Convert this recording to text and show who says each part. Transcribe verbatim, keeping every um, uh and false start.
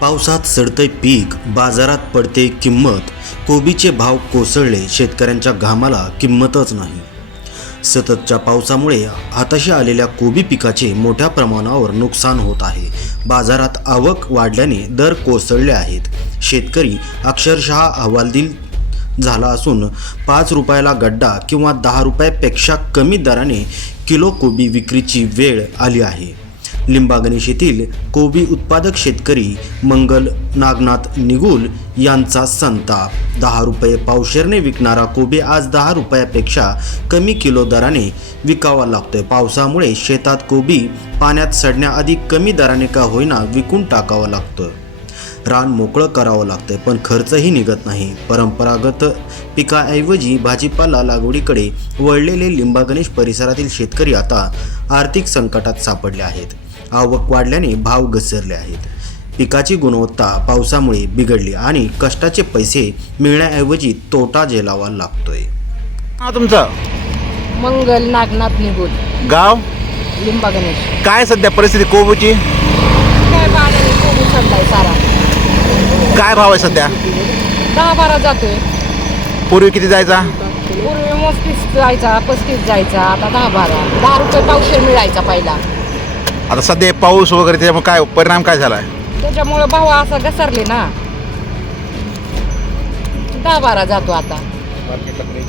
Speaker 1: पावसात सडतंय पीक, बाजारात पडते किंमत, कोबीचे भाव कोसळले, शेतकऱ्यांच्या घामाला किंमतच नाही. सततच्या पावसामुळे हाताशी आलेल्या कोबी पिकाचे मोठ्या प्रमाणावर नुकसान होत आहे. बाजारात आवक वाढल्याने दर कोसळले आहेत. शेतकरी अक्षरशः हवालदिल झाला असून पाच रुपयाला गड्डा किंवा दहा रुपयापेक्षा कमी दराने किलो कोबी विक्रीची वेळ आली आहे. लिंबागणेश येथील कोबी उत्पादक शेतकरी मंगल नागनाथ निगुल यांचा संताप. दहा रुपये पावशेरने विकणारा कोबी आज दहा रुपयापेक्षा कमी किलो दराने विकावा लागतोय. पावसामुळे शेतात कोबी पाण्यात सडण्याआधी कमी दराने का होईना विकून टाकावा लागतोय. रान मोकळं करावं लागतंय, पण खर्चही निघत नाही. परंपरागत पिकाऐवजी भाजीपाला लागवडीकडे वळलेले लिंबागणेश परिसरातील शेतकरी आता आर्थिक संकटात सापडले आहेत. आवक वाढल्याने भाव घसरले आहेत. पिकाची गुणवत्ता पावसामुळे बिघडली आणि कष्टाचे पैसे मिळण्याऐवजी तोटा झेलावा लागतोय.
Speaker 2: हा तुमचं
Speaker 3: मंगल नागनाथ निगुल,
Speaker 2: गाव
Speaker 3: लिंबागणेश.
Speaker 2: काय सध्या परिस्थिती कोबीची?
Speaker 3: काय पाण्याने कोबी सडलाय सारा.
Speaker 2: काय भाव आहे सध्या?
Speaker 3: दहा बारा जातोय.
Speaker 2: पूर्वी किती जायचा?
Speaker 3: पूर्वी पस्तीस जायचा, पस्तीस जायचा, आता दहा बारा. दहा रुपये पावशेर मिळायचा पहिला.
Speaker 2: आता सध्या पाऊस वगैरे त्याच्यामुळे काय परिणाम काय झाला?
Speaker 3: त्याच्यामुळे भाव असा घसरले ना. दहा बारा जातो आता.